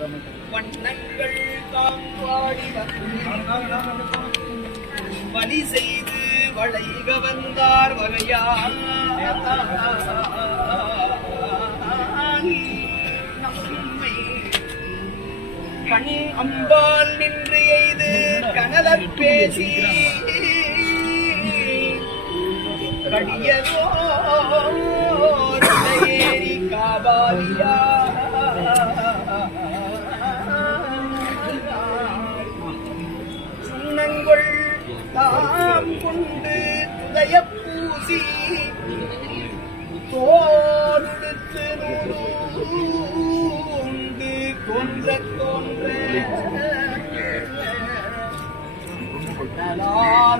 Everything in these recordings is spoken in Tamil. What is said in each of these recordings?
வண்ணங்கள் தாம் பாடி செய்து வளைக வந்தார் வரையா நம்மை கண் அம்பால் நின்று எய்து கனலர் பேசி கடியதோ ஏறி காபாலியா கொண்டு உதய பூசி தோடுத்து உண்டு கொன்ற தோன்ற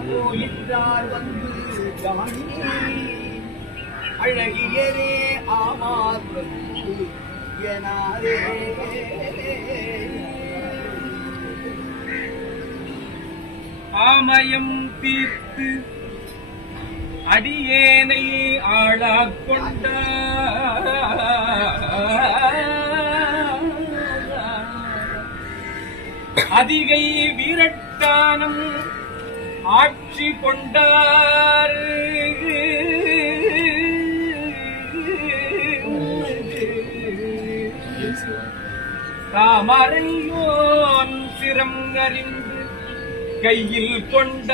போயின்றார் வந்து காணி அழகியரே ஆமார் எனாரே. ஆமயம் தீர்த்து அடியேனை ஆளாக் கொண்ட அதிகை வீரட்டானம் ஆட்சி கொண்டார். தாமரையோன் சிரம் அறிந்த கையில் கொண்ட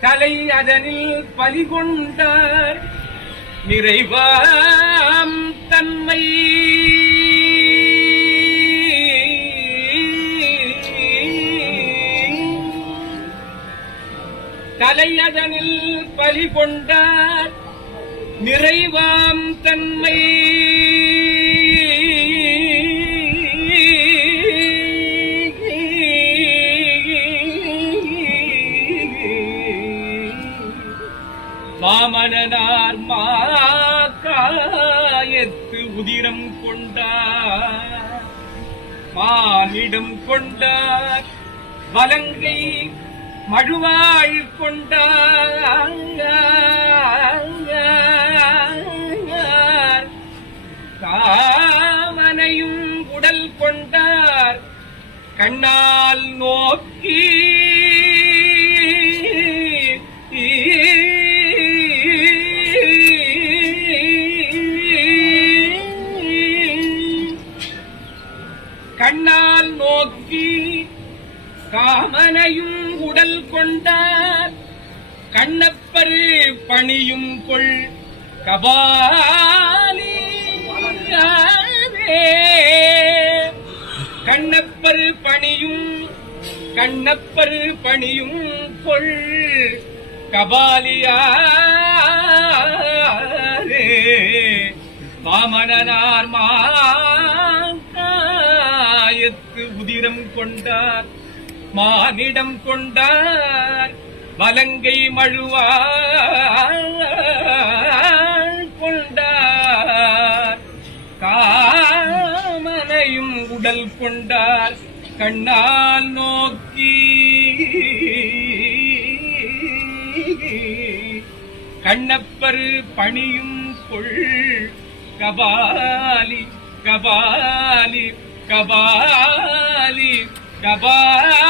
தலை அதனில் பலிகொண்டார் நிறைவாம் தன்மை. தலையதனில் பலி கொண்டார் நிறைவாம் தன்மை. வாமனனார் மாக்காயத்து உதிரம் கொண்டார். மானிடம் கொண்டார். வலங்கை மழுவாழ் கொண்டார். கொண்டார். கண்ணால் நோக்கி. கண்ணால் நோக்கி. காமனையும் உடல் கொண்டார். கண்ணப்பரு பணியும் கொள். கபாலியாரே கண்ணப்பரு பணியும் கண்ணப்பரு பணியும் கொள் கபாலியாரே வாமனனார் மாயத்து உதிரம் கொண்டார் மானிடம் கொண்டார் வலங்கை மழுவார். உடல் கொண்டார் கண்ணால் நோக்கி. கண்ணப்பரு பணியும் கொள் கபாலி கபாலி கபாலி கபாலி.